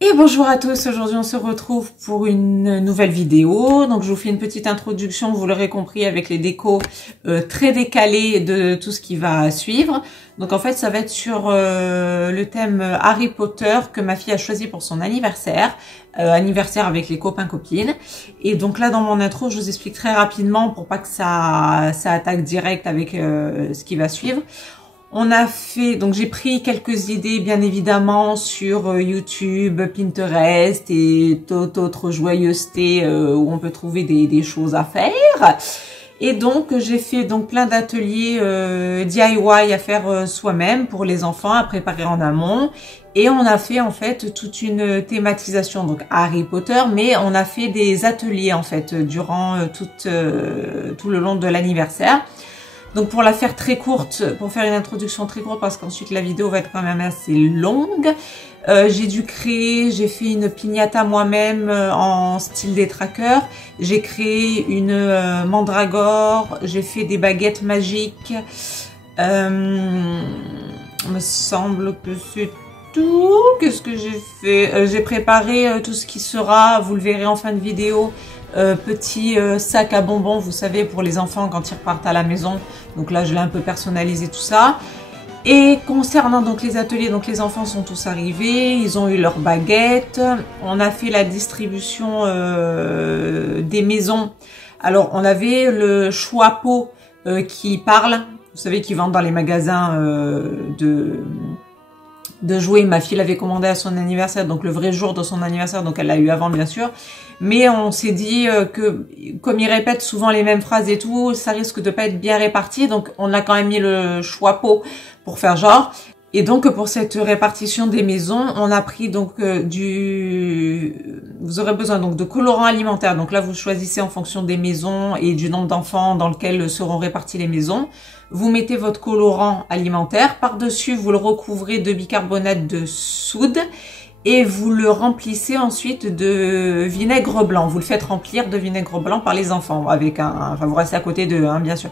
Et bonjour à tous, aujourd'hui on se retrouve pour une nouvelle vidéo. Donc je vous fais une petite introduction, vous l'aurez compris, avec les décos très décalés de tout ce qui va suivre. Donc en fait ça va être sur le thème Harry Potter que ma fille a choisi pour son anniversaire. Anniversaire avec les copains-copines. Et donc là dans mon intro je vous explique très rapidement pour pas que ça attaque direct avec ce qui va suivre. On a fait, donc j'ai pris quelques idées bien évidemment sur YouTube, Pinterest et toute autre joyeuseté où on peut trouver des choses à faire. Et donc j'ai fait donc plein d'ateliers DIY à faire soi-même pour les enfants à préparer en amont. Et on a fait en fait toute une thématisation, donc Harry Potter, mais on a fait des ateliers en fait durant tout le long de l'anniversaire. Donc pour la faire très courte, pour faire une introduction très courte, parce qu'ensuite la vidéo va être quand même assez longue, j'ai fait une piñata moi-même en style détraqueur, j'ai créé une mandragore, j'ai fait des baguettes magiques, me semble que c'est tout. Qu'est-ce que j'ai fait? J'ai préparé tout ce qui sera, vous le verrez en fin de vidéo, petit sac à bonbons, vous savez, pour les enfants quand ils repartent à la maison. Donc là, je l'ai un peu personnalisé tout ça. Et concernant donc les ateliers, donc les enfants sont tous arrivés, ils ont eu leurs baguettes. On a fait la distribution des maisons. Alors, on avait le choix-pot qui parle, vous savez, qui vendent dans les magasins de jouets. Ma fille l'avait commandé à son anniversaire, donc le vrai jour de son anniversaire, donc elle l'a eu avant bien sûr. Mais on s'est dit que comme ils répètent souvent les mêmes phrases et tout, ça risque de pas être bien réparti, donc on a quand même mis le choix pot pour faire genre. Et donc pour cette répartition des maisons, on a pris donc vous aurez besoin donc de colorants alimentaires. Donc là vous choisissez en fonction des maisons et du nombre d'enfants dans lequel seront réparties les maisons. Vous mettez votre colorant alimentaire, par-dessus vous le recouvrez de bicarbonate de soude et vous le remplissez ensuite de vinaigre blanc. Vous le faites remplir de vinaigre blanc par les enfants avec enfin vous restez à côté d'eux hein, bien sûr.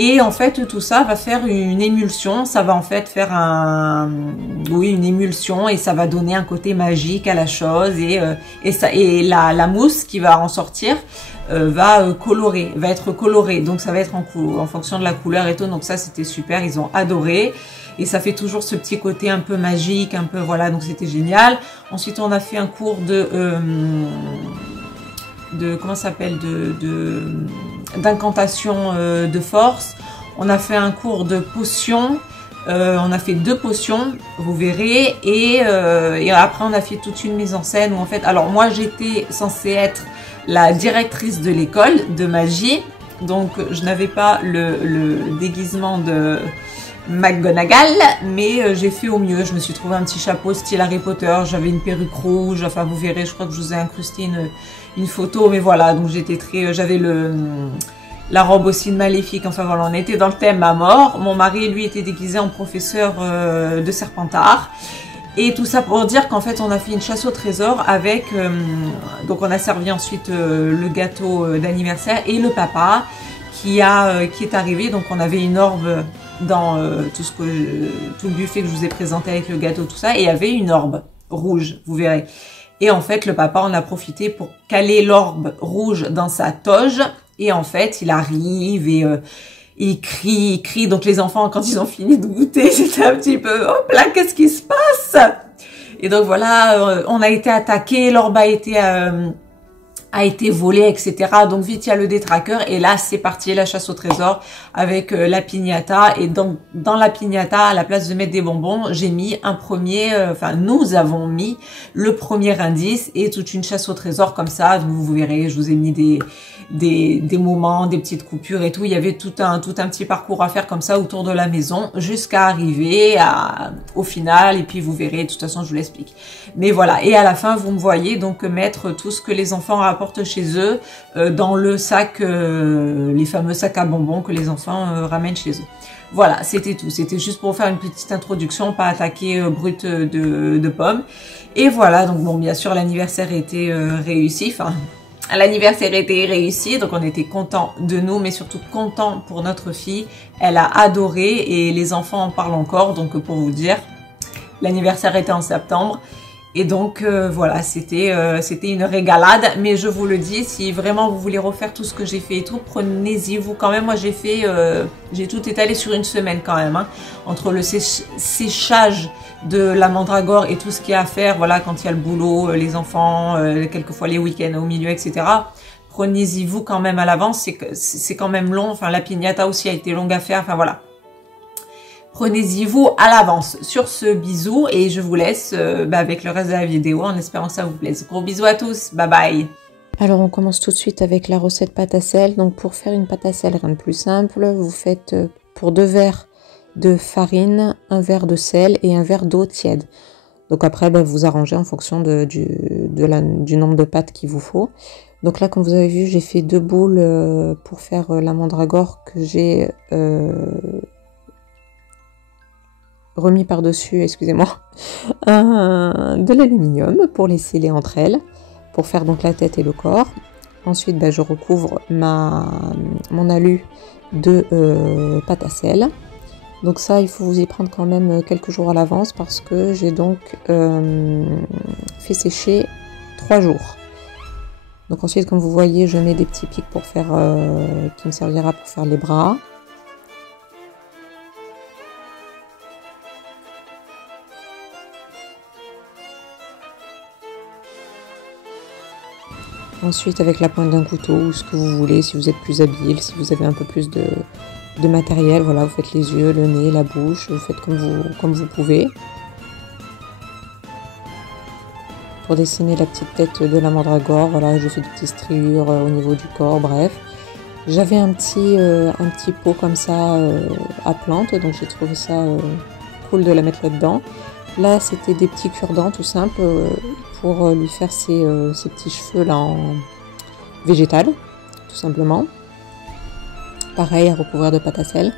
Et en fait tout ça va faire une émulsion, ça va en fait faire une émulsion et ça va donner un côté magique à la chose et la mousse qui va en sortir va être colorée, donc ça va être en fonction de la couleur et tout, donc ça c'était super, ils ont adoré. Et ça fait toujours ce petit côté un peu magique, un peu voilà, donc c'était génial. Ensuite on a fait un cours comment ça s'appelle, d'incantation de force. On a fait un cours de potions. On a fait 2 potions, vous verrez, et après on a fait toute une mise en scène où en fait, alors moi j'étais censée être la directrice de l'école de magie, donc je n'avais pas le déguisement de McGonagall, mais j'ai fait au mieux. Je me suis trouvé un petit chapeau style Harry Potter, j'avais une perruque rouge, enfin vous verrez, je crois que je vous ai incrusté une photo, mais voilà, donc j'avais la robe aussi de Maléfique, enfin voilà, on était dans le thème à mort. Mon mari, lui, était déguisé en professeur de Serpentard. Et tout ça pour dire qu'en fait, on a fait une chasse au trésor avec... donc on a servi ensuite le gâteau d'anniversaire et le papa qui est arrivé. Donc on avait une orbe dans tout le buffet que je vous ai présenté avec le gâteau, tout ça. Et il y avait une orbe rouge, vous verrez. Et en fait, le papa en a profité pour caler l'orbe rouge dans sa toge. Et en fait, il arrive et il crie. Donc les enfants, quand ils ont fini de goûter, c'était un petit peu, hop là, qu'est-ce qui se passe? Et donc voilà, on a été attaqué, l'orbe a été volé, etc. Donc vite, il y a le détraqueur. Et là, c'est parti, la chasse au trésor avec la piñata. Et donc, dans la piñata, à la place de mettre des bonbons, j'ai mis nous avons mis le premier indice et toute une chasse au trésor comme ça. Donc, vous verrez, je vous ai mis des moments, des petites coupures et tout. Il y avait tout un petit parcours à faire comme ça autour de la maison jusqu'à arriver au final. Et puis, vous verrez, de toute façon, je vous l'explique. Mais voilà. Et à la fin, vous me voyez donc mettre tout ce que les enfants rapportent chez eux dans le sac, les fameux sacs à bonbons que les enfants ramènent chez eux. Voilà, c'était tout. C'était juste pour faire une petite introduction, pas attaquer brut de pommes. Et voilà, donc bon, bien sûr, l'anniversaire était réussi. Enfin, l'anniversaire était réussi, donc on était contents de nous, mais surtout contents pour notre fille. Elle a adoré et les enfants en parlent encore, donc pour vous dire, l'anniversaire était en septembre. Et donc voilà, c'était une régalade, mais je vous le dis, si vraiment vous voulez refaire tout ce que j'ai fait et tout, prenez-y vous quand même. Moi j'ai tout étalé sur une semaine quand même, hein, entre le séchage de la mandragore et tout ce qu'il y a à faire, voilà, quand il y a le boulot, les enfants, quelquefois les week-ends au milieu, etc. Prenez-y vous quand même à l'avance, c'est quand même long, enfin la piñata aussi a été longue à faire, enfin voilà. Prenez-y vous à l'avance. Sur ce, bisous et je vous laisse avec le reste de la vidéo en espérant que ça vous plaise. Gros bisous à tous, bye bye. Alors on commence tout de suite avec la recette pâte à sel. Donc pour faire une pâte à sel, rien de plus simple, vous faites pour 2 verres de farine, 1 verre de sel et 1 verre d'eau tiède. Donc après vous arrangez en fonction du nombre de pâtes qu'il vous faut. Donc là comme vous avez vu, j'ai fait 2 boules pour faire la mandragore que j'ai remis par-dessus, excusez-moi, de l'aluminium pour les sceller entre elles, pour faire donc la tête et le corps. Ensuite, je recouvre mon alu de pâte à sel. Donc ça, il faut vous y prendre quand même quelques jours à l'avance parce que j'ai donc fait sécher 3 jours. Donc ensuite, comme vous voyez, je mets des petits pics pour faire, qui me servira pour faire les bras. Ensuite, avec la pointe d'un couteau ou ce que vous voulez, si vous êtes plus habile, si vous avez un peu plus de matériel, voilà, vous faites les yeux, le nez, la bouche, vous faites comme vous pouvez. Pour dessiner la petite tête de la mandragore, voilà, je fais des petites striures au niveau du corps, bref. J'avais un petit pot comme ça à plantes, donc j'ai trouvé ça cool de la mettre là-dedans. Là, c'était des petits cure-dents tout simple pour lui faire ses petits cheveux là en végétal, tout simplement. Pareil, à recouvrir de pâte à sel.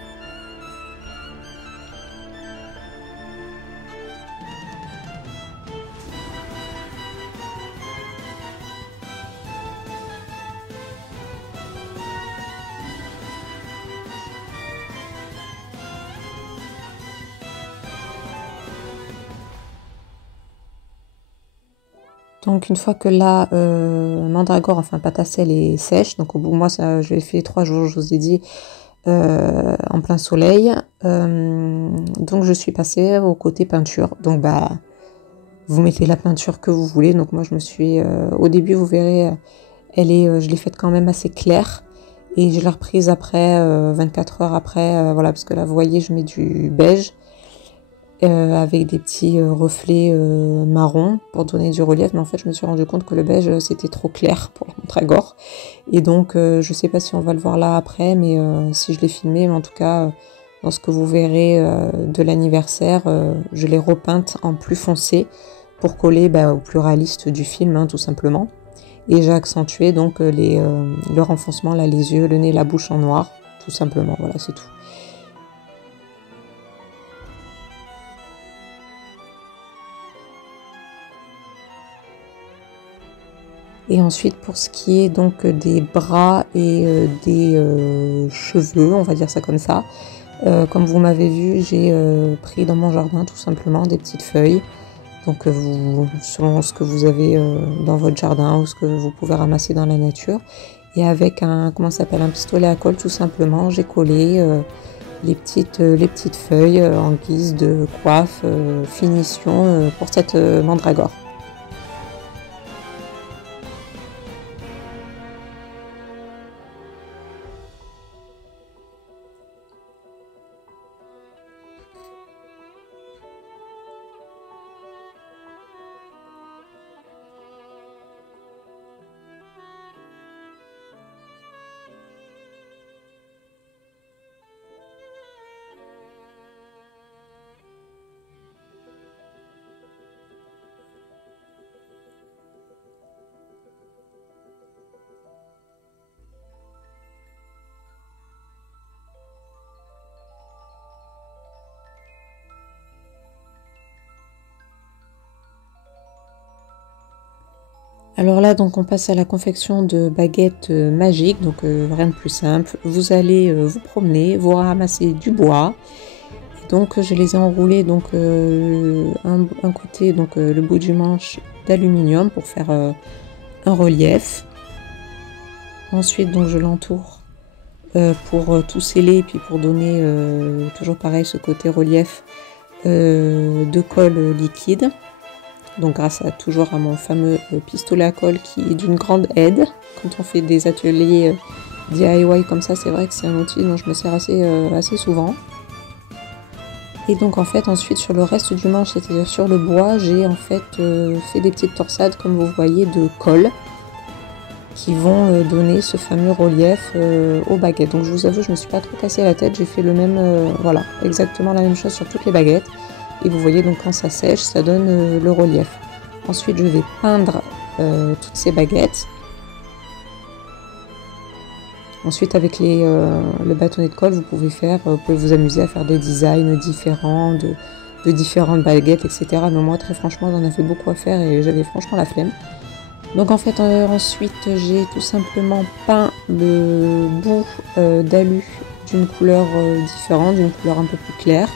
Donc une fois que la mandragore, enfin pâte à sel est sèche, donc au bout moi ça je l'ai fait 3 jours, je vous ai dit, en plein soleil. Donc je suis passée au côté peinture. Donc vous mettez la peinture que vous voulez. Donc moi je me suis, au début vous verrez, je l'ai faite quand même assez claire. Et je l'ai reprise après, 24 heures après, voilà, parce que là vous voyez je mets du beige. Avec des petits reflets marron pour donner du relief, mais en fait je me suis rendu compte que le beige c'était trop clair pour la mandragore, et donc je sais pas si on va le voir là après, mais si je l'ai filmé, mais en tout cas dans ce que vous verrez de l'anniversaire, je l'ai repeinte en plus foncé pour coller au plus réaliste du film, hein, tout simplement, et j'ai accentué donc le renfoncement là, les yeux, le nez, la bouche en noir, tout simplement, voilà, c'est tout. Et ensuite, pour ce qui est donc des bras et des cheveux, on va dire ça comme ça, comme vous m'avez vu, j'ai pris dans mon jardin tout simplement des petites feuilles. Donc selon ce que vous avez dans votre jardin ou ce que vous pouvez ramasser dans la nature. Et avec un pistolet à colle tout simplement, j'ai collé les petites feuilles en guise de coiffe, finition pour cette mandragore. Alors là, donc on passe à la confection de baguettes magiques, donc rien de plus simple. Vous allez vous promener, vous ramasser du bois. Et Donc je les ai enroulés donc un côté, donc le bout du manche d'aluminium pour faire un relief. Ensuite donc je l'entoure pour tout sceller et puis pour donner toujours pareil ce côté relief de colle liquide. Donc grâce à toujours à mon fameux pistolet à colle qui est d'une grande aide quand on fait des ateliers DIY comme ça. C'est vrai que c'est un outil dont je me sers assez souvent. Et donc en fait ensuite sur le reste du manche, c'est-à-dire sur le bois, j'ai en fait fait des petites torsades comme vous voyez de colle qui vont donner ce fameux relief aux baguettes. Donc je vous avoue, je me suis pas trop cassé la tête, j'ai fait le même, voilà, exactement la même chose sur toutes les baguettes. Et vous voyez donc quand ça sèche, ça donne le relief. Ensuite je vais peindre toutes ces baguettes. Ensuite avec le bâtonnet de colle, vous pouvez vous amuser à faire des designs différents de différentes baguettes, etc. Mais moi très franchement j'en avais beaucoup à faire et j'avais franchement la flemme. Donc en fait ensuite j'ai tout simplement peint le bout d'alu d'une couleur différente, d'une couleur un peu plus claire.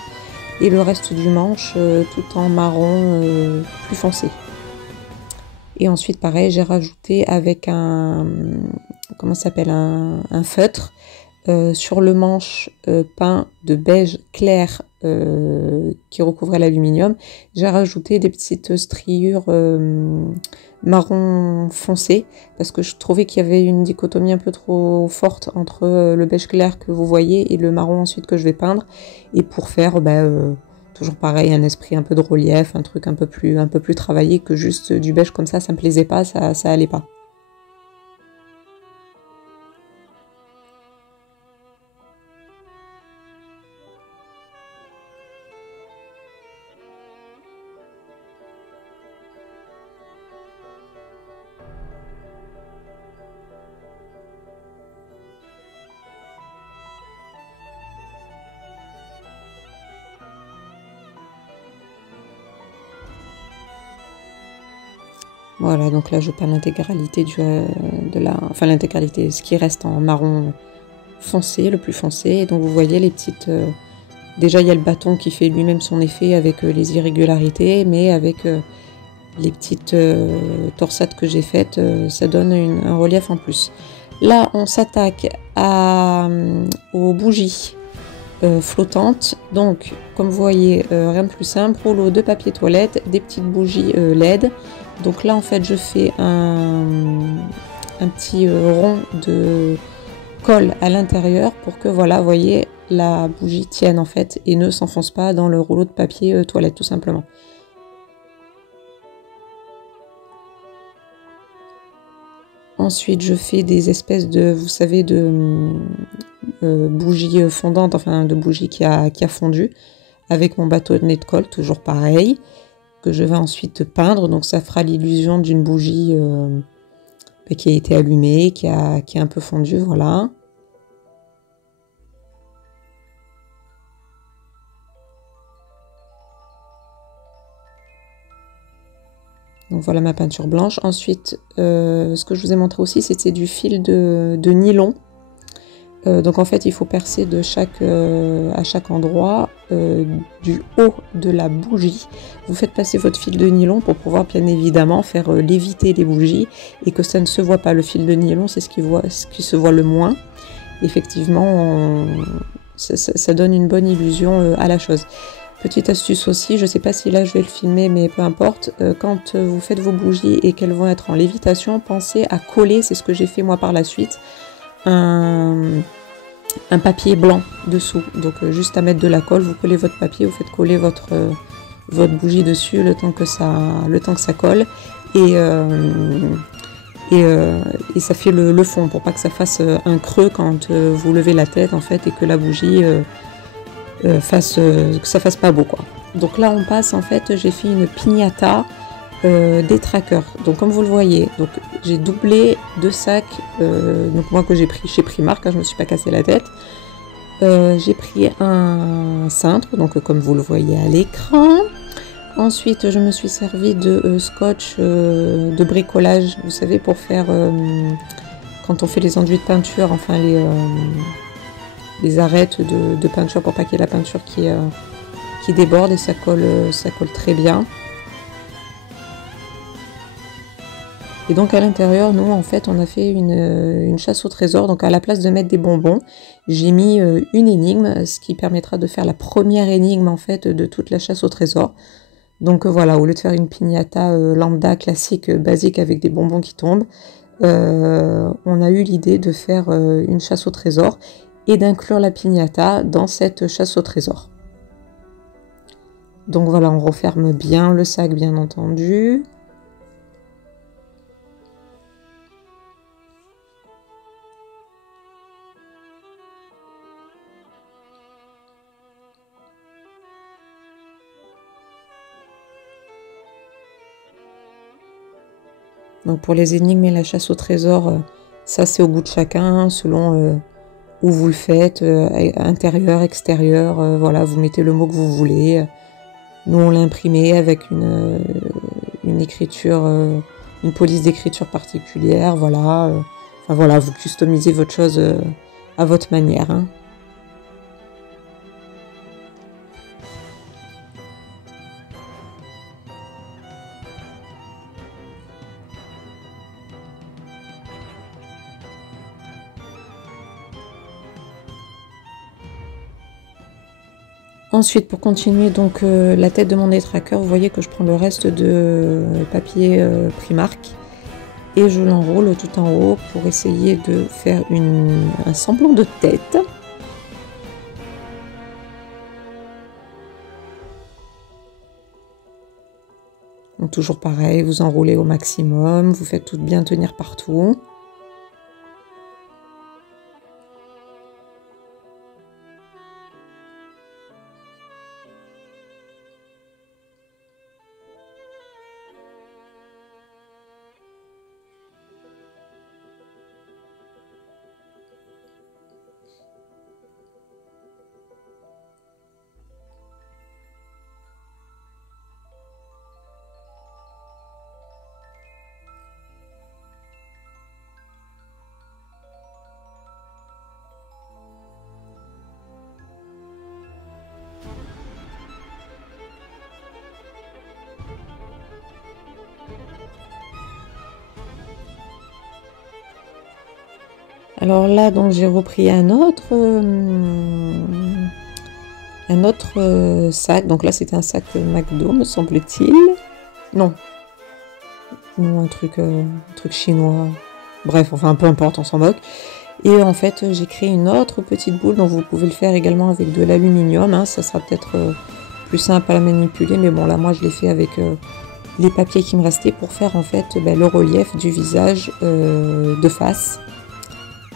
Et le reste du manche tout en marron plus foncé. Et ensuite pareil, j'ai rajouté avec un feutre sur le manche peint de beige clair qui recouvrait l'aluminium. J'ai rajouté des petites striures marron foncé parce que je trouvais qu'il y avait une dichotomie un peu trop forte entre le beige clair que vous voyez et le marron ensuite que je vais peindre, et pour faire toujours pareil un esprit un peu de relief, un truc un peu plus travaillé que juste du beige comme ça me plaisait pas, ça allait pas. Voilà, donc là je peins l'intégralité l'intégralité, ce qui reste en marron foncé, le plus foncé. Et donc vous voyez les petites... déjà il y a le bâton qui fait lui-même son effet avec les irrégularités, mais avec les petites torsades que j'ai faites, ça donne un relief en plus. Là on s'attaque aux bougies flottantes. Donc comme vous voyez, rien de plus simple, rouleau de papier toilette, des petites bougies LED. Donc là en fait je fais un petit rond de colle à l'intérieur pour que voilà, vous voyez, la bougie tienne en fait et ne s'enfonce pas dans le rouleau de papier toilette tout simplement. Ensuite je fais des espèces de, vous savez, de bougies fondantes, enfin de bougies qui a fondu avec mon bâtonnet de colle, toujours pareil, que je vais ensuite peindre. Donc ça fera l'illusion d'une bougie qui a été allumée, qui a un peu fondu, voilà. Donc voilà ma peinture blanche. Ensuite, ce que je vous ai montré aussi, c'était du fil de nylon. Donc en fait, il faut percer à chaque endroit du haut de la bougie. Vous faites passer votre fil de nylon pour pouvoir bien évidemment faire léviter les bougies et que ça ne se voit pas. Le fil de nylon, c'est ce qui se voit le moins. Effectivement, ça donne une bonne illusion à la chose. Petite astuce aussi, je ne sais pas si là je vais le filmer, mais peu importe, quand vous faites vos bougies et qu'elles vont être en lévitation, pensez à coller, c'est ce que j'ai fait moi par la suite, un papier blanc dessous. Donc juste à mettre de la colle, vous collez votre papier, vous faites coller votre bougie dessus le temps que ça colle, et ça fait le fond pour pas que ça fasse un creux quand vous levez la tête en fait et que la bougie que ça fasse pas beau quoi. Donc là on passe en fait, j'ai fait une piñata des trackers. Donc comme vous le voyez, donc j'ai doublé 2 sacs, donc moi que j'ai pris chez Primark, hein, je me suis pas cassé la tête. J'ai pris un cintre, donc comme vous le voyez à l'écran. Ensuite je me suis servi de scotch de bricolage, vous savez, pour faire quand on fait les enduits de peinture, enfin les arêtes de peinture pour pas qu'il y ait la peinture qui déborde et ça colle très bien. Et donc à l'intérieur, nous en fait on a fait une chasse au trésor. Donc à la place de mettre des bonbons, j'ai mis une énigme, ce qui permettra de faire la première énigme en fait de toute la chasse au trésor. Donc voilà, au lieu de faire une piñata lambda classique basique avec des bonbons qui tombent, on a eu l'idée de faire une chasse au trésor et d'inclure la piñata dans cette chasse au trésor. Donc voilà, on referme bien le sac bien entendu. Donc pour les énigmes et la chasse au trésor, ça c'est au goût de chacun, selon où vous le faites, intérieur, extérieur, voilà, vous mettez le mot que vous voulez. Nous on l'a imprimé avec une écriture, une police d'écriture particulière, voilà. Enfin voilà, vous customisez votre chose à votre manière, hein. Ensuite, pour continuer donc la tête de mon détraqueur, vous voyez que je prends le reste de papier Primark et je l'enroule tout en haut pour essayer de faire un semblant de tête. Donc toujours pareil, vous enroulez au maximum, vous faites tout bien tenir partout. Alors là, donc j'ai repris un autre sac. Donc là, c'était un sac McDo, me semble-t-il. Non, un truc chinois. Bref, enfin peu importe, on s'en moque. Et en fait, j'ai créé une autre petite boule, donc vous pouvez le faire également avec de l'aluminium, hein. Ça sera peut-être plus simple à la manipuler, mais bon là, moi je l'ai fait avec les papiers qui me restaient pour faire en fait le relief du visage de face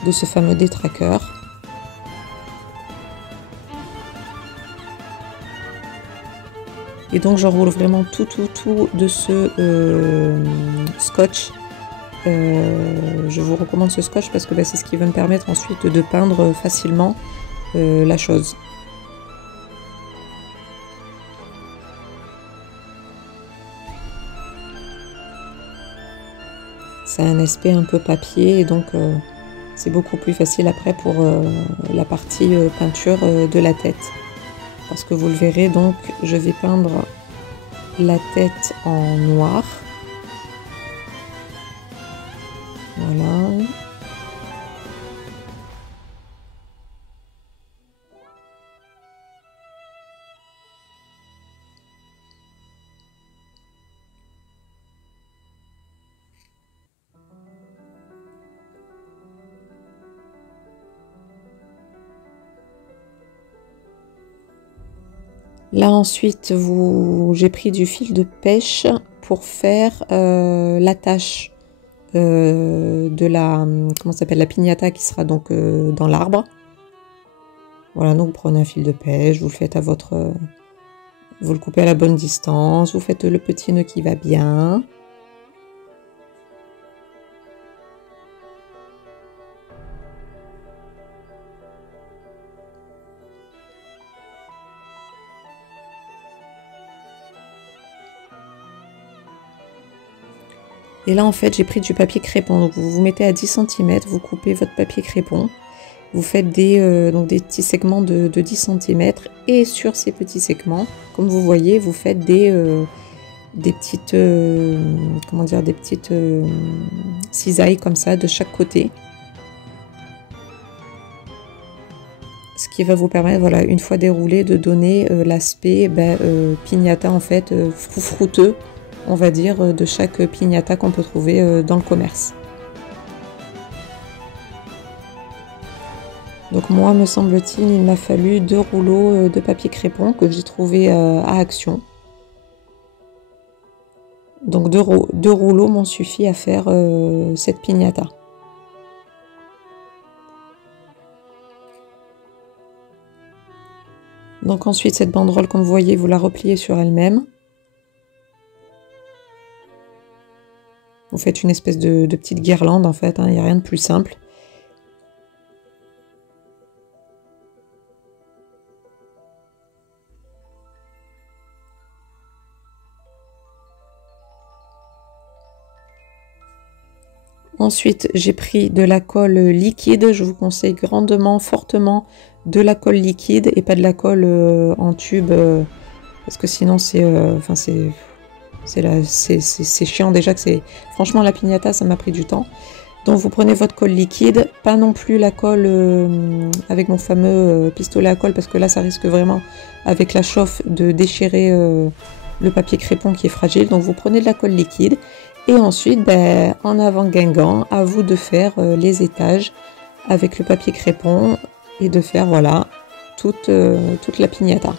de ce fameux détraqueur. Et donc j'enroule vraiment tout de ce scotch. Je vous recommande ce scotch parce que c'est ce qui va me permettre ensuite de peindre facilement la chose. C'est un aspect un peu papier et donc c'est beaucoup plus facile après pour la partie peinture de la tête. Parce que vous le verrez, donc je vais peindre la tête en noir. Voilà. Là ensuite, j'ai pris du fil de pêche pour faire l'attache de la, comment ça s'appelle, la piñata qui sera donc dans l'arbre. Voilà, donc vous prenez un fil de pêche, vous le faites à votre, vous le coupez à la bonne distance, vous faites le petit nœud qui va bien. Et là, en fait, j'ai pris du papier crépon. Donc, vous vous mettez à 10 cm, vous coupez votre papier crépon. Vous faites donc des petits segments de 10 cm et sur ces petits segments, comme vous voyez, vous faites des petites, comment dire, des petites cisailles comme ça de chaque côté. Ce qui va vous permettre, voilà, une fois déroulé, de donner l'aspect piñata en fait, frouteux, on va dire, de chaque piñata qu'on peut trouver dans le commerce. Donc moi, me semble-t-il, il m'a fallu 2 rouleaux de papier crépon que j'ai trouvé à Action. Donc 2 rouleaux m'ont suffi à faire cette piñata. Donc ensuite, cette banderole, comme vous voyez, vous la repliez sur elle-même. Vous faites une espèce de petite guirlande en fait, hein, il n'y a rien de plus simple. Ensuite, j'ai pris de la colle liquide. Je vous conseille grandement, fortement, de la colle liquide et pas de la colle en tube, parce que sinon c'est chiant déjà que c'est. Franchement, la piñata, ça m'a pris du temps. Donc vous prenez votre colle liquide, pas non plus la colle avec mon fameux pistolet à colle, parce que là ça risque vraiment avec la chauffe de déchirer le papier crépon qui est fragile. Donc vous prenez de la colle liquide et ensuite en avant Guingamp, à vous de faire les étages avec le papier crépon et de faire voilà toute la piñata.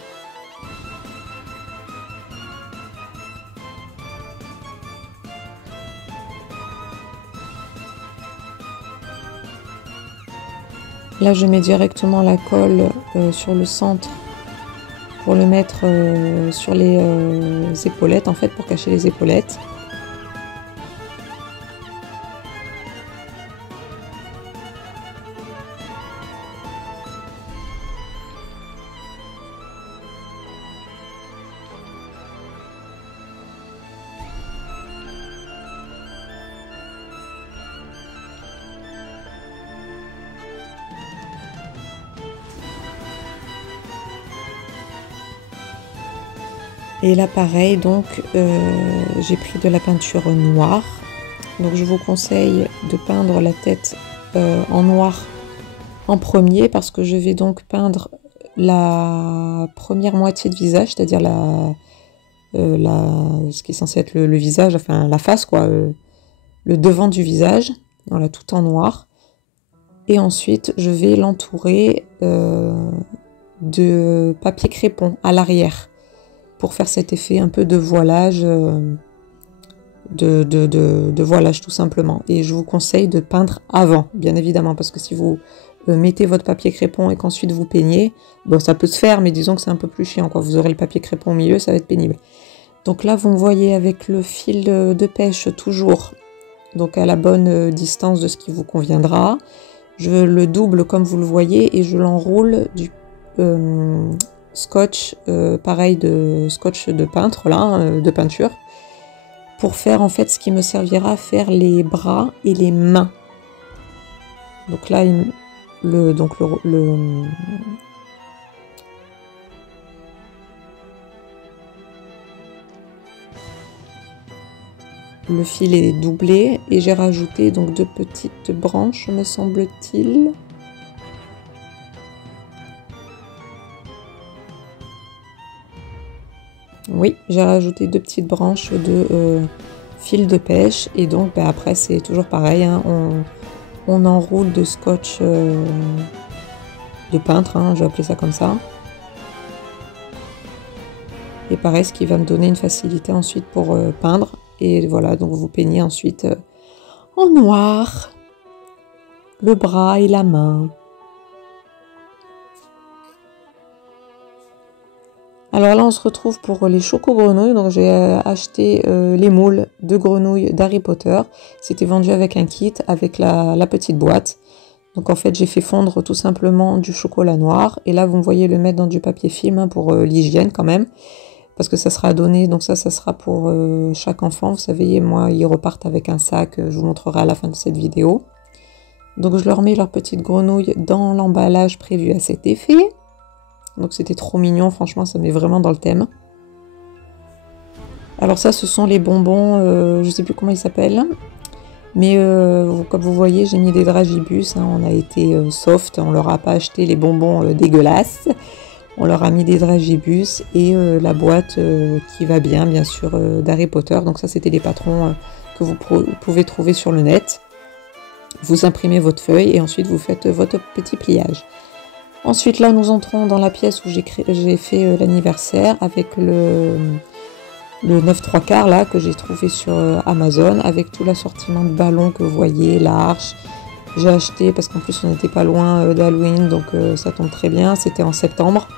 Là, je mets directement la colle sur le centre pour le mettre sur les épaulettes, en fait, pour cacher les épaulettes. Et là pareil, donc j'ai pris de la peinture noire. Donc je vous conseille de peindre la tête en noir en premier, parce que je vais donc peindre la première moitié de visage, c'est-à-dire ce qui est censé être le visage, enfin la face quoi, le devant du visage, voilà, tout en noir. Et ensuite je vais l'entourer de papier crépon à l'arrière, pour faire cet effet un peu de voilage, de voilage tout simplement. Et je vous conseille de peindre avant, bien évidemment, parce que si vous mettez votre papier crépon et qu'ensuite vous peignez, bon ça peut se faire, mais disons que c'est un peu plus chiant, quoi. Vous aurez le papier crépon au milieu, ça va être pénible. Donc là vous me voyez avec le fil de pêche toujours, donc à la bonne distance de ce qui vous conviendra. Je le double comme vous le voyez et je l'enroule du scotch, pareil de scotch de peintre là, de peinture, pour faire en fait ce qui me servira à faire les bras et les mains. Donc là le fil est doublé et j'ai rajouté donc 2 petites branches, me semble-t-il. Oui, j'ai rajouté 2 petites branches de fil de pêche et donc après c'est toujours pareil, hein, on enroule de scotch de peintre, hein, je vais appeler ça comme ça. Et pareil, ce qui va me donner une facilité ensuite pour peindre. Et voilà, donc vous peignez ensuite en noir le bras et la main. Alors là, on se retrouve pour les choco-grenouilles. Donc j'ai acheté les moules de grenouilles d'Harry Potter. C'était vendu avec un kit, avec la petite boîte. Donc en fait, j'ai fait fondre tout simplement du chocolat noir. Et là, vous me voyez le mettre dans du papier film, hein, pour l'hygiène quand même. Parce que ça sera donné, donc ça sera pour chaque enfant. Vous savez, moi, ils repartent avec un sac. Je vous montrerai à la fin de cette vidéo. Donc je leur mets leur petite grenouille dans l'emballage prévu à cet effet. Donc c'était trop mignon, franchement ça met vraiment dans le thème. Alors ça ce sont les bonbons, je sais plus comment ils s'appellent. Mais comme vous voyez j'ai mis des dragibus, hein, on a été soft, on leur a pas acheté les bonbons dégueulasses. On leur a mis des dragibus et la boîte qui va bien sûr d'Harry Potter. Donc ça c'était les patrons que vous pouvez trouver sur le net. Vous imprimez votre feuille et ensuite vous faites votre petit pliage. Ensuite là nous entrons dans la pièce où j'ai fait l'anniversaire avec le 9 3/4 là que j'ai trouvé sur Amazon avec tout l'assortiment de ballons que vous voyez, l'arche. J'ai acheté parce qu'en plus on n'était pas loin d'Halloween donc ça tombe très bien, c'était en septembre.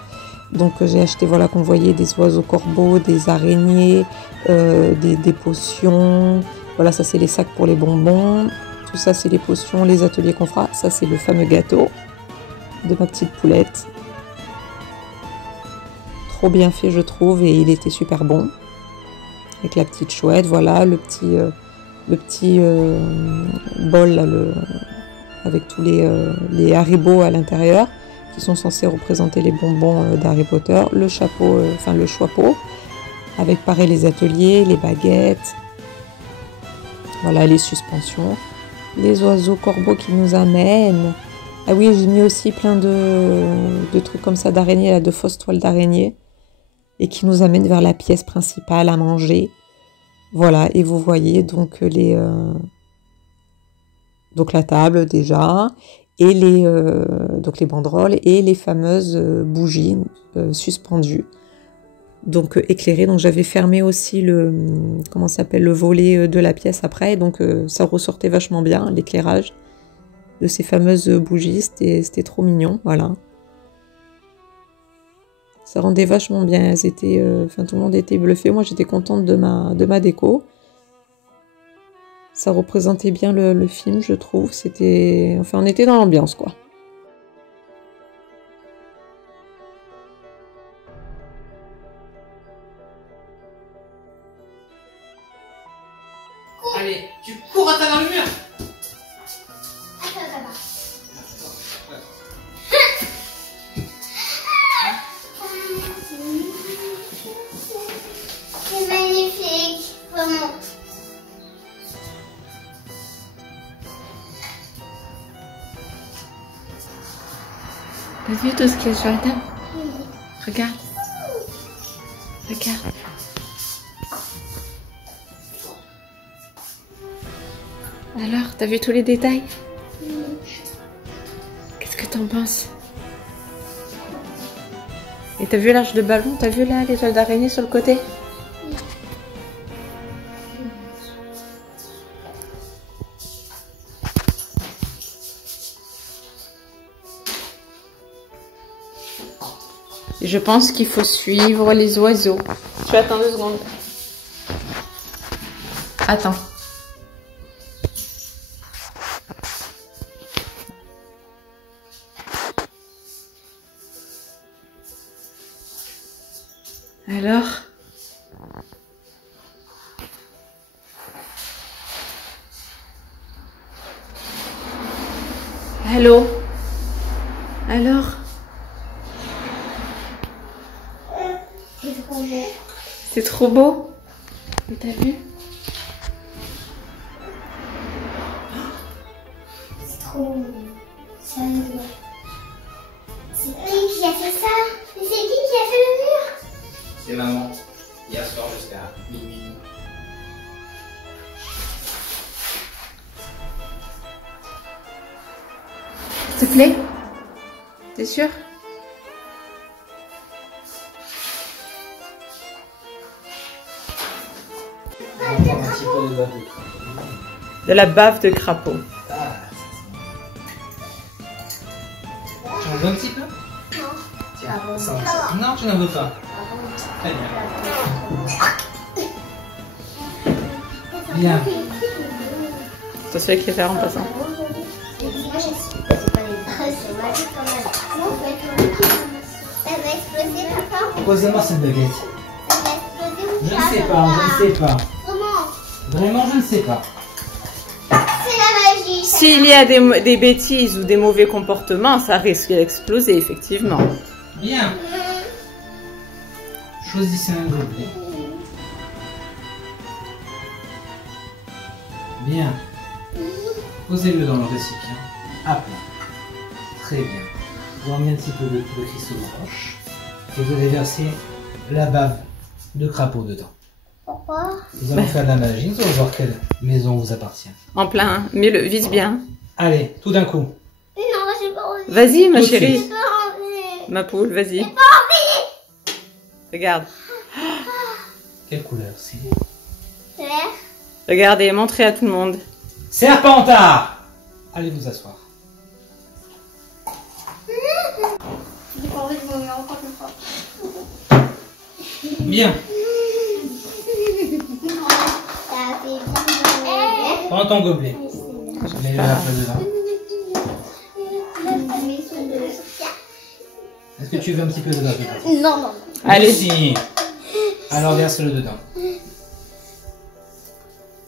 Donc j'ai acheté, voilà, qu'on voyait des oiseaux corbeaux, des araignées, des potions. Voilà, ça c'est les sacs pour les bonbons. Tout ça c'est les potions, les ateliers qu'on fera. Ça c'est le fameux gâteau de ma petite poulette. Trop bien fait je trouve et il était super bon. Avec la petite chouette, voilà, le petit bol là, avec tous les haribots à l'intérieur, qui sont censés représenter les bonbons d'Harry Potter, le chapeau, enfin le chapeau, avec pareil les ateliers, les baguettes, voilà les suspensions, les oiseaux corbeaux qui nous amènent. Ah oui, j'ai mis aussi plein de trucs comme ça d'araignées, de fausses toiles d'araignées, et qui nous amènent vers la pièce principale à manger. Voilà, et vous voyez donc donc la table déjà, et donc les banderoles et les fameuses bougies suspendues, donc éclairées. Donc j'avais fermé aussi le volet de la pièce après, donc ça ressortait vachement bien l'éclairage de ces fameuses bougies, c'était trop mignon, voilà. Ça rendait vachement bien, elles étaient, tout le monde était bluffé, moi j'étais contente de ma déco. Ça représentait bien le film, je trouve. C'était, enfin, on était dans l'ambiance, quoi. Allez, tu cours à travers le mur. C'est magnifique, vraiment. T'as vu tout ce qu'il y a sur la table? Regarde. Regarde. Alors, t'as vu tous les détails? Qu'est-ce que t'en penses? Et t'as vu l'arche de ballon? T'as vu là les toiles d'araignée sur le côté? Je pense qu'il faut suivre les oiseaux. Tu attends 2 secondes. Attends. Alors? Allô? Alors? C'est trop beau. C'est trop beau? T'as vu? C'est trop beau. Sérieusement. C'est qui a fait ça? Mais c'est qui a fait le mur? C'est maman, hier soir jusqu'à minuit. S'il te plaît? T'es sûr? On va prendre un petit peu de bave de crapaud. De la bave de crapaud. Ah, tu en veux un petit peu? Non. Tiens, ça. Non, tu n'en veux pas. Très bien. Bien. C'est celui qui est faire en passant. Moi, je suis. C'est pas les c'est magique quand même. Non, ça va exploser, papa. Posez-moi cette baguette. Ça va exploser ou Je pas? ne sais pas, je ne sais pas. Comment? Vraiment, je ne sais pas. C'est la magie. explosif. S'il y a des bêtises ou des mauvais comportements, ça risque d'exploser, effectivement. Bien. Choisissez un gobelet. Bien. Posez-le dans le récipient. À plat. Très bien. Vous emmenez un petit peu de cristaux de roche. Et vous allez verser la bave de crapaud dedans. Pourquoi? Nous allons faire de la magie. Nous allons voir quelle maison vous appartient. En plein, mais le vise bien. Allez, tout d'un coup. Non, j'ai pas envie. Vas-y, ma Tout de chérie. suite. J'ai pas envie. Ma poule, vas-y. Regarde. Quelle couleur c'est? Vert. Regardez, montrez à tout le monde. Serpentard! Allez vous asseoir. J'ai pas envie de vomir encore une fois. Bien. Ça fait bien. Prends ton gobelet. Mets-le à plat dedans. Est-ce que tu veux un petit peu de bave de crapaud? Non, non. Allez-y. Alors verse-le dedans.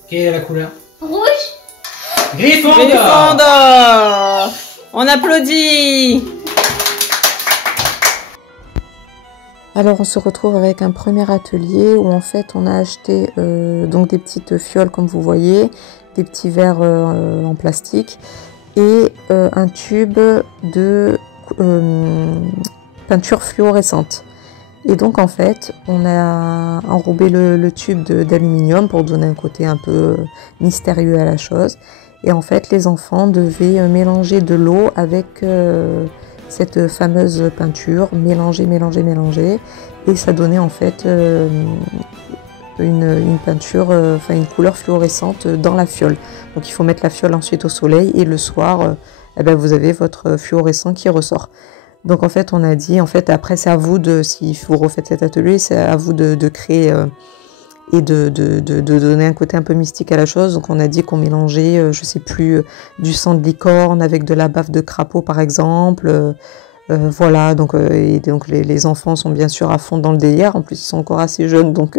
Quelle est la couleur? Rouge. Gryffondor! Gryffondor! On applaudit! Alors on se retrouve avec un premier atelier où en fait on a acheté donc des petites fioles comme vous voyez, des petits verres en plastique et un tube de peinture fluorescente. Et donc en fait on a enrobé le tube d'aluminium pour donner un côté un peu mystérieux à la chose. Et en fait les enfants devaient mélanger de l'eau avec cette fameuse peinture, mélanger, et ça donnait en fait une peinture, enfin une couleur fluorescente dans la fiole. Donc il faut mettre la fiole ensuite au soleil et le soir, eh ben, vous avez votre fluorescent qui ressort. Donc en fait on a dit, en fait après c'est à vous de, si vous refaites cet atelier, c'est à vous de créer et de donner un côté un peu mystique à la chose. Donc on a dit qu'on mélangeait, je sais plus, du sang de licorne avec de la bave de crapaud par exemple. Voilà, donc, et donc les enfants sont bien sûr à fond dans le délire. En plus ils sont encore assez jeunes, donc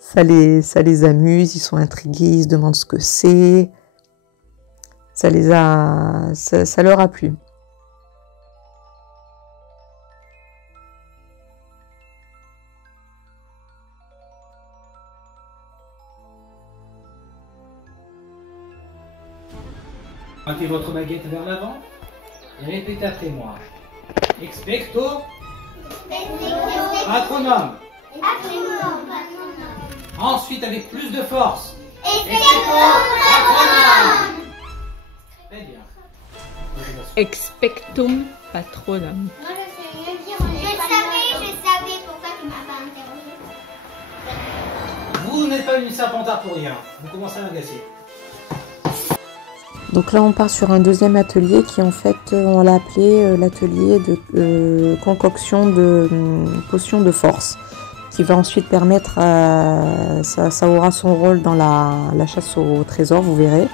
ça les amuse, ils sont intrigués, ils se demandent ce que c'est. Ça leur a plu. Mettez votre baguette vers l'avant et répétez après moi. Expecto patronum. Ensuite avec plus de force. Expecto patronum. Très bien. Expectum patronum. Moi, je savais pourquoi tu m'as pas interrogé. Vous n'êtes pas une serpentard pour rien. Vous commencez à m'agacer. Donc là on part sur un deuxième atelier qui en fait on l'a appelé l'atelier de concoction de potions de force, qui va ensuite permettre ça aura son rôle dans la chasse au trésor, vous verrez.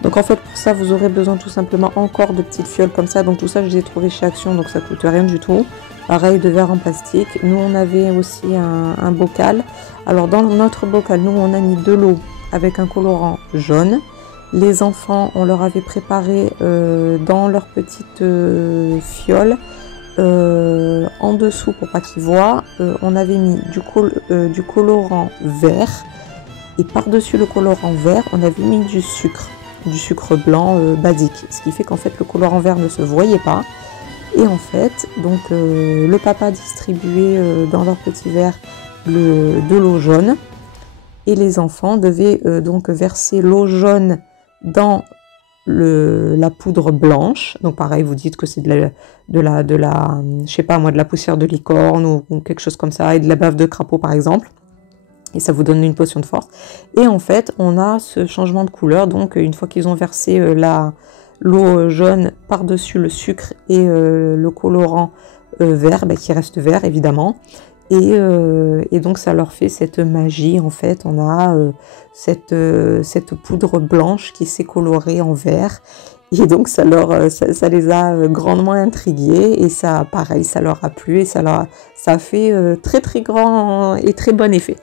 Donc en fait pour ça vous aurez besoin tout simplement encore de petites fioles comme ça. Donc tout ça je les ai trouvées chez Action, donc ça coûte rien du tout. Pareil, de verre en plastique. Nous on avait aussi un bocal. Alors dans notre bocal nous on a mis de l'eau avec un colorant jaune. Les enfants, on leur avait préparé dans leur petite fiole, en dessous pour pas qu'ils voient, on avait mis du colorant vert, et par-dessus le colorant vert, on avait mis du sucre blanc basique, ce qui fait qu'en fait le colorant vert ne se voyait pas. Et en fait, donc le papa distribuait dans leur petit verre de l'eau jaune, et les enfants devaient donc verser l'eau jaune dans la poudre blanche. Donc pareil, vous dites que c'est de la je sais pas moi, de la poussière de licorne ou quelque chose comme ça, et de la bave de crapaud par exemple, et ça vous donne une potion de force. Et en fait on a ce changement de couleur, donc une fois qu'ils ont versé l'eau jaune par dessus le sucre et le colorant vert, qui reste vert évidemment. Et donc ça leur fait cette magie, en fait on a cette poudre blanche qui s'est colorée en vert, et donc ça les a grandement intrigués, et ça pareil ça leur a plu, et ça a fait très très grand et très bon effet.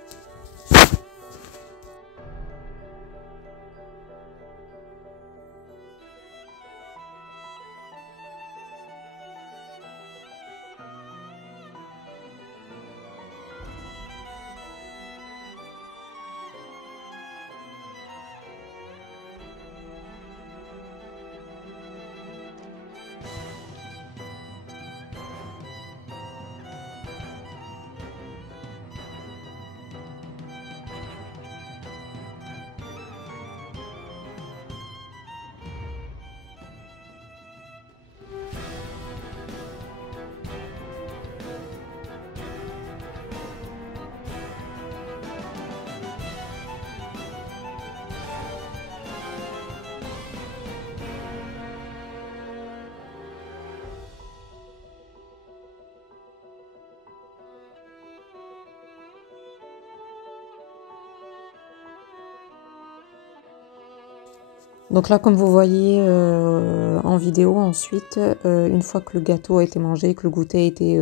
Donc là, comme vous voyez en vidéo, ensuite, une fois que le gâteau a été mangé, que le goûter a été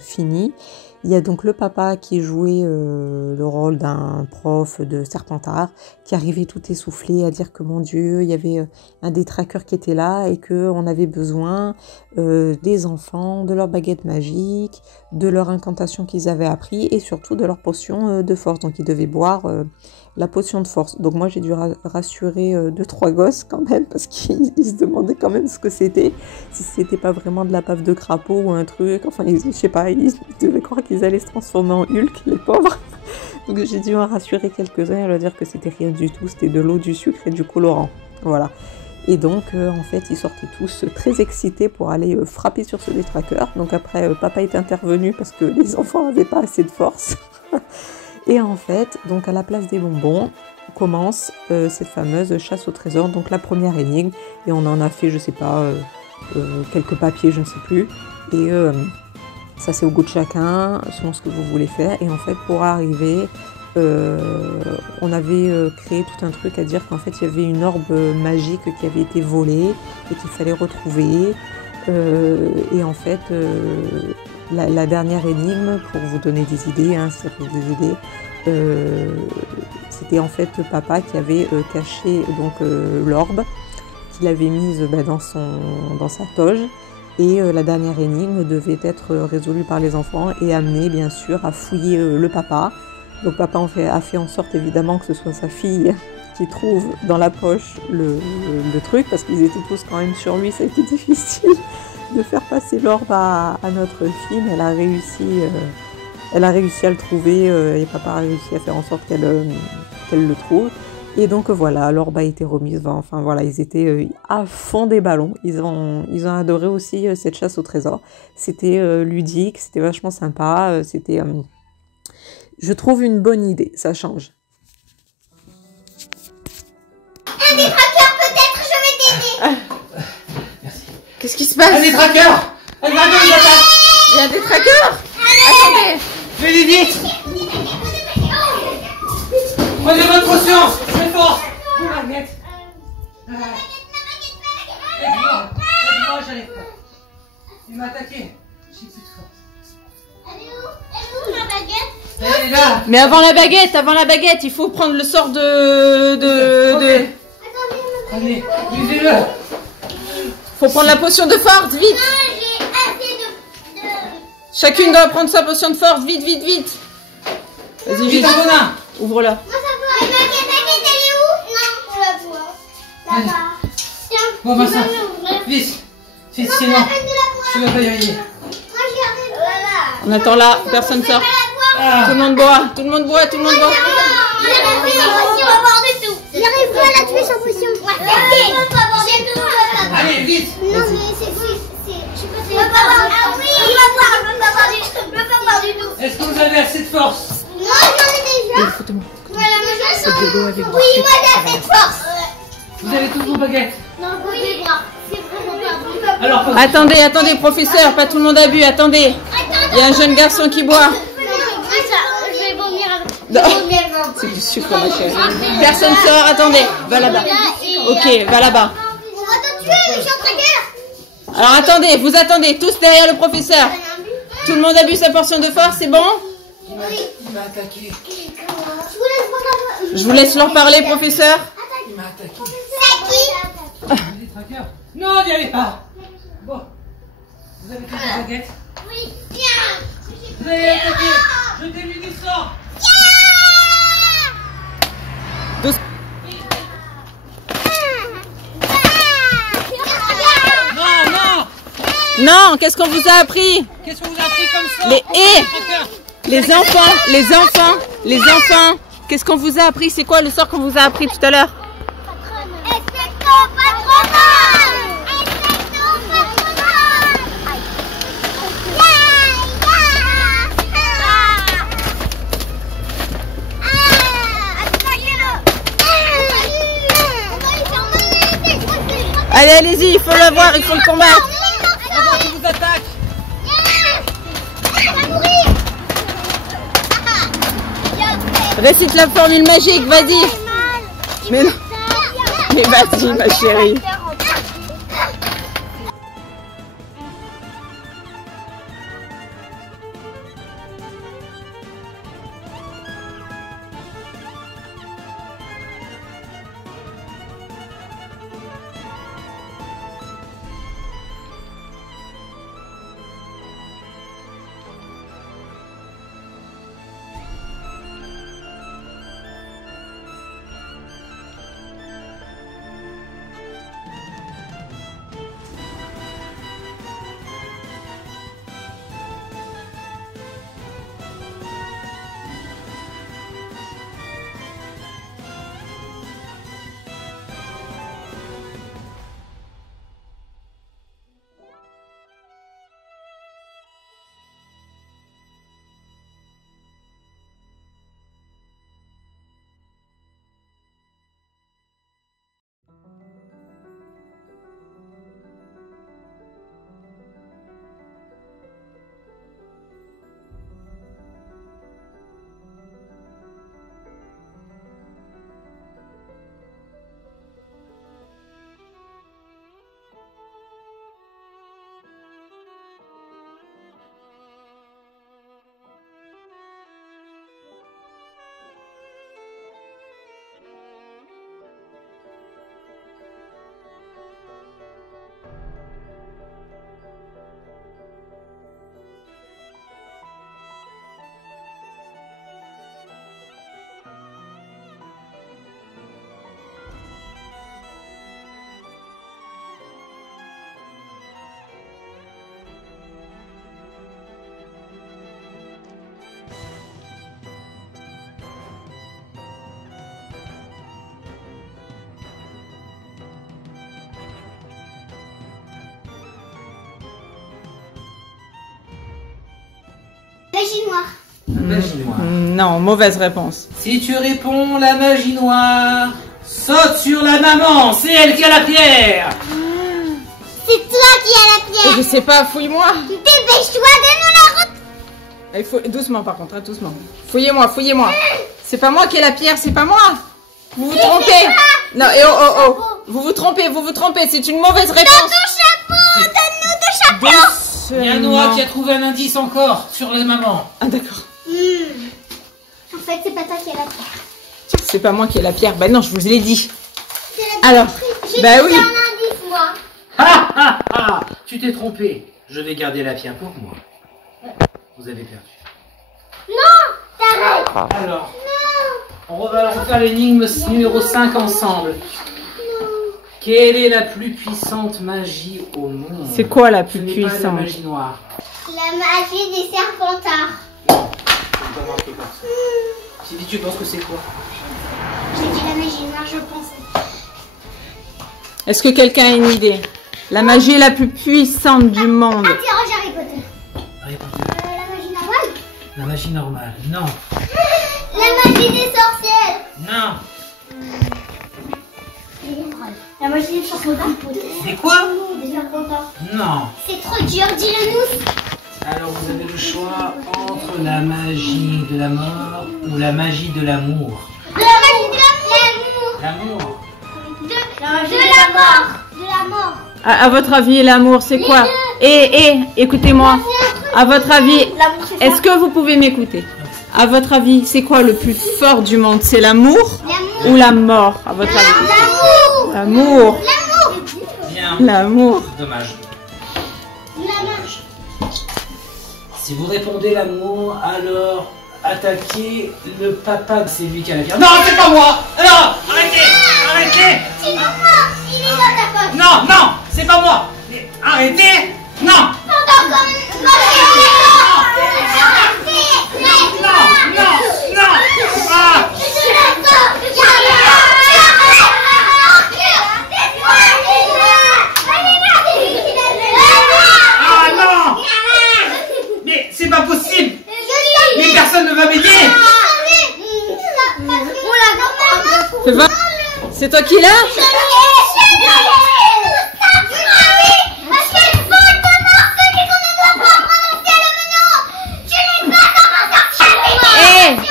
fini, il y a donc le papa qui jouait le rôle d'un prof de Serpentard, qui arrivait tout essoufflé à dire que mon Dieu, il y avait un détraqueur qui était là et qu'on avait besoin des enfants, de leur baguette magique, de leur incantation qu'ils avaient appris et surtout de leur potion de force. Donc ils devaient boire la potion de force. Donc moi j'ai dû rassurer 2-3 gosses quand même parce qu'ils se demandaient quand même ce que c'était, si c'était pas vraiment de la bave de crapaud ou un truc, enfin je sais pas, ils devaient croire qu'ils allaient se transformer en Hulk, les pauvres. Donc j'ai dû en rassurer quelques-uns et leur dire que c'était rien du tout, c'était de l'eau, du sucre et du colorant. Voilà. Et donc en fait ils sortaient tous très excités pour aller frapper sur ce détraqueur. Donc après papa est intervenu parce que les enfants n'avaient pas assez de force. Et en fait, donc à la place des bonbons, commence cette fameuse chasse au trésor, donc la première énigme, et on en a fait, je sais pas, quelques papiers, je ne sais plus, et ça c'est au goût de chacun, selon ce que vous voulez faire, et en fait pour arriver, on avait créé tout un truc à dire qu'en fait il y avait une orbe magique qui avait été volée, et qu'il fallait retrouver, et en fait... La dernière énigme, pour vous donner des idées, hein, si ça peut vous aider, c'était en fait papa qui avait caché donc l'orbe, qu'il avait mise dans sa toge, et la dernière énigme devait être résolue par les enfants et amener bien sûr à fouiller le papa. Donc papa a fait en sorte évidemment que ce soit sa fille qui trouve dans la poche le truc, parce qu'ils étaient tous quand même sur lui, ça a été difficile de faire passer l'orbe à notre fille, mais elle a réussi à le trouver et papa a réussi à faire en sorte qu'elle le trouve. Et donc voilà, l'orbe a été remise. Enfin voilà, ils étaient à fond des ballons. Ils ont adoré aussi cette chasse au trésor. C'était ludique, c'était vachement sympa. C'était, je trouve, une bonne idée. Ça change. Un détraqueur, peut-être, je vais t'aider. Qu'est-ce qui se passe? Un détraqueur! Un dragon, il attaque! Il y a un détraqueur? Attendez! Venez vite! Prenez votre potion! C'est fort! Vous, baguette! Aide-moi, j'arrive pas. Il m'a attaqué. J'ai plus de force. Elle est où ma baguette? Elle est là! Mais avant la baguette, il faut prendre le sort Attendez, lisez-le! Faut prendre la potion de force, vite! J'ai assez de... Chacune doit prendre sa potion de force, vite, vite, vite! Vas-y, vite! Ouvre-la. Moi, ça va. Ma baguette, elle est où? Non, je la vois. Là-bas. Tiens, Bon, tu Vincent, peux m'ouvrir. vite! Vite, Non, sinon, la peine de la voir. je vais pas y arriver. Moi, je garde. Voilà. On attend là, personne sort. Ah. Tout le monde boit, tout le monde boit, tout le monde boit. On va voir du tout. J'arrive pas à la tuer sans potion. On va pas voir du tout. Allez, vite! Non, mais c'est... Je sais pas si... On va pas voir. Ah oui. On va pas voir du tout. Est-ce que vous avez assez de force? Non, j'en ai déjà. Écoute-moi. Voilà, mais je sens. Oui, moi, j'ai assez de force. Vous avez toutes vos baguettes? Non, oui. C'est vraiment pas bon. Alors, Attendez, professeur, pas tout le monde a bu, attendez. Il y a un jeune garçon qui boit. Je vais vomir. C'est du sucre, ma chérie. Personne sort, attendez. Va là-bas. Ok, va là-bas. On va te tuer, le chien traqueur. Alors attendez, vous attendez, tous derrière le professeur. Tout le monde a bu sa portion de force, c'est bon? il m'a attaqué. Je vous laisse leur parler, professeur. Il m'a attaqué. C'est qui? Un détraqueur? Non, n'y allez pas. Bon. Vous avez toutes vos baguettes? Oui, viens. Vous allez attaquer. Jetez-lui du sang. Non, qu'est-ce qu'on vous a appris? Qu'est-ce qu'on vous a appris comme ça? Les enfants, qu'est-ce qu'on vous a appris? C'est quoi le sort qu'on vous a appris tout à l'heure? Expecto patronum. Expecto patronum. Allez, allez-y, il faut le voir, il faut le combattre. Avant qu'il vous attaque. Récite la formule magique, vas-y. Mais non. Mais vas-y, ma chérie. Magie noire. Magie noire. Non, mauvaise réponse. Si tu réponds la magie noire, saute sur la maman, c'est elle qui a la pierre. C'est toi qui as la pierre. Je sais pas, fouille-moi. Dépêche-toi, donne-nous la route. Il faut... Doucement par contre, hein, doucement. Fouillez-moi, fouillez-moi. C'est pas moi qui ai la pierre, c'est pas moi. Vous vous trompez. Non, et oh. Vous vous trompez, c'est une mauvaise réponse. Dans ton chapeau, donne-nous ton chapeau. Il y a Noah qui a trouvé un indice encore sur la maman. Ah d'accord. En fait, c'est pas toi qui as la pierre. C'est pas moi qui ai la pierre. Bah non, je vous l'ai dit. C'est la Alors, J'ai bah trouvé oui. un indice, moi. Ah, tu t'es trompé. Je vais garder la pierre pour moi. Vous avez perdu. T'arrêtes. Alors, on va refaire l'énigme numéro 5 ensemble. Quelle est la plus puissante magie au monde? C'est quoi la Ce plus n'est pas la puissante? magie noire. La magie des serpentards. C'est pas marqué comme ça. Sylvie, tu penses que c'est quoi? J'ai dit la magie noire, je pensais. Est-ce que quelqu'un a une idée? La magie la plus puissante du monde. Interroge Harry Potter. Harry Potter. La magie normale. La magie normale. Non. La magie des sorcières. Non. La magie des serpentards. C'est quoi? Des serpentards. Non. C'est trop dur, dis-le-nous. Alors vous avez le choix entre la magie de la mort ou la magie de l'amour. La magie de l'amour. L'amour. De la mort. De la mort. À votre avis, l'amour, c'est quoi? Écoutez-moi. À votre avis, L'amour, c'est est-ce que vous pouvez m'écouter? À votre avis, c'est quoi le plus fort du monde? C'est l'amour l'amour. ou la mort, à votre avis? L'amour. L'amour. L'amour. Bien. L'amour. Dommage. L'amour. Si vous répondez l'amour, alors attaquez le papa. C'est lui qui a la pierre. Non, c'est pas moi. Non, arrêtez. C'est pas moi. Il est dans ta poche. Non, c'est pas moi. Arrêtez. Non. Pendant comme Ah. Ah non. Mais c'est pas possible. Mais personne ne va m'aider. C'est vrai? C'est toi qui l'as?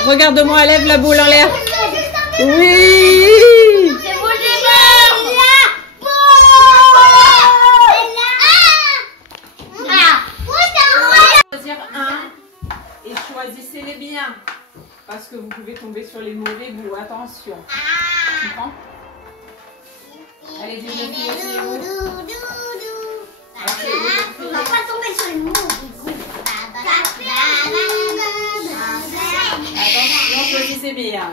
Regarde-moi, lève la boule en l'air. Oui. C'est bon, j'ai position. Tu comprends? Allez, je vais On va pas tomber sur le mot. Attention, choisissez bien.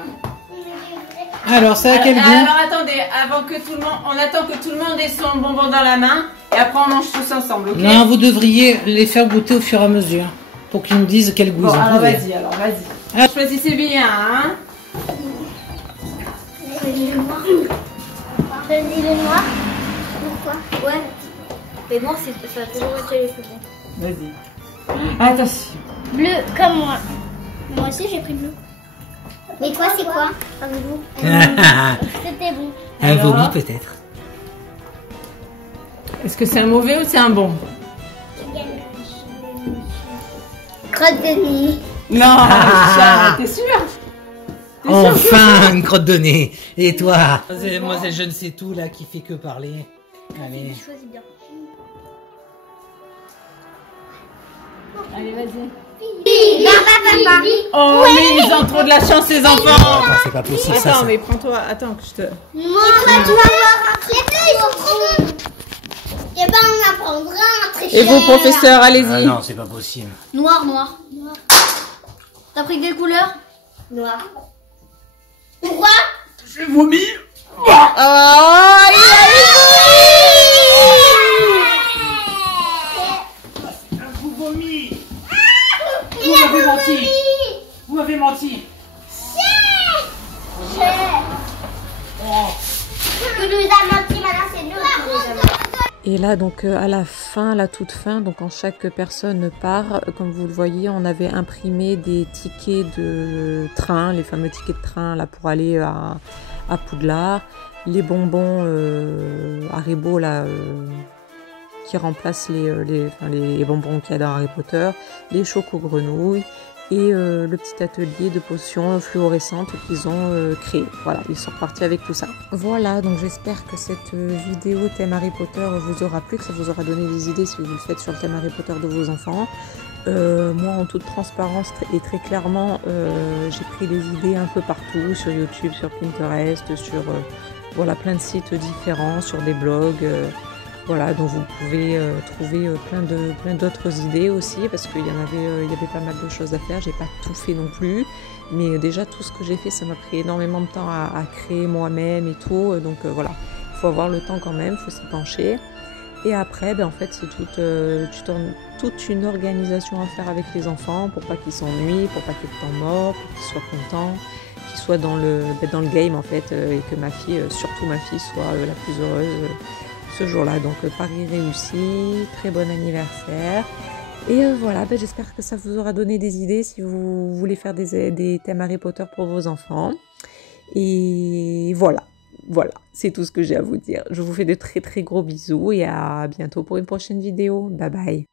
Alors, ça a quel goût? Alors attendez, avant que tout le monde, on attend que tout le monde ait son bonbon dans la main et après on mange tous ensemble, ok? Non, vous devriez les faire goûter au fur et à mesure pour qu'ils nous disent quel goût Bon, ils ont alors trouvé. vas-y, choisissez bien, hein? Choisis le noir. Choisis le noir. Pourquoi? Ouais. Mais moi, ça a toujours été les plus bons. Vas-y. Attention. Bleu, comme moi. Moi aussi, j'ai pris bleu. Mais toi, c'est quoi? Un goût. C'était bon. Un Alors vomi peut-être. Est-ce que c'est un mauvais ou c'est un bon? Crotte de nez. Non, Richard, t'es sûr? T'es sûr Enfin, une crotte de nez. Et toi? Moi, c'est je ne sais tout là qui fait que parler. Allez. Choisis bien. Allez, vas-y. Papa. Oh, mais ils ont trop de la chance, les enfants! Non, c'est pas possible ça. Attends, ça. mais prends-toi, attends que je te... Moi, tu vas voir après. Ils sont trop bons. Eh ben, on apprendra un très Et vous, professeur, Ah allez-y. non, c'est pas possible. Noir. T'as pris quelle couleur? Noir. Pourquoi? J'ai vomi. Oh, il a Vous vomi. Vous m'avez menti. Vous m'avez menti. Tu nous as menti, maintenant c'est nous qui nous avons menti. Et là, donc à la fin, la toute fin, donc quand chaque personne part, comme vous le voyez, on avait imprimé des tickets de train, les fameux tickets de train là pour aller à Poudlard, les bonbons Haribo là qui remplacent les bonbons qu'il y a dans Harry Potter, les chocos-grenouilles et le petit atelier de potions fluorescentes qu'ils ont créé. Voilà, ils sont repartis avec tout ça. Voilà, donc j'espère que cette vidéo thème Harry Potter vous aura plu, que ça vous aura donné des idées si vous le faites sur le thème Harry Potter de vos enfants. Moi, en toute transparence et très clairement, j'ai pris des idées un peu partout, sur YouTube, sur Pinterest, sur voilà, plein de sites différents, sur des blogs. Voilà, donc vous pouvez trouver plein d'autres idées aussi, parce qu'il y avait pas mal de choses à faire. J'ai pas tout fait non plus, mais déjà tout ce que j'ai fait, ça m'a pris énormément de temps à créer moi-même et tout. Donc voilà, il faut avoir le temps quand même, il faut s'y pencher. Et après, en fait, c'est toute une organisation à faire avec les enfants pour pas qu'ils s'ennuient, pour pas qu'il y ait de temps mort, pour qu'ils soient contents, qu'ils soient dans le game en fait, et que ma fille, surtout ma fille, soit la plus heureuse ce jour-là. Donc pari réussi, très bon anniversaire. Et voilà, j'espère que ça vous aura donné des idées si vous voulez faire des thèmes Harry Potter pour vos enfants. Et voilà, c'est tout ce que j'ai à vous dire. Je vous fais de très très gros bisous et à bientôt pour une prochaine vidéo. Bye bye.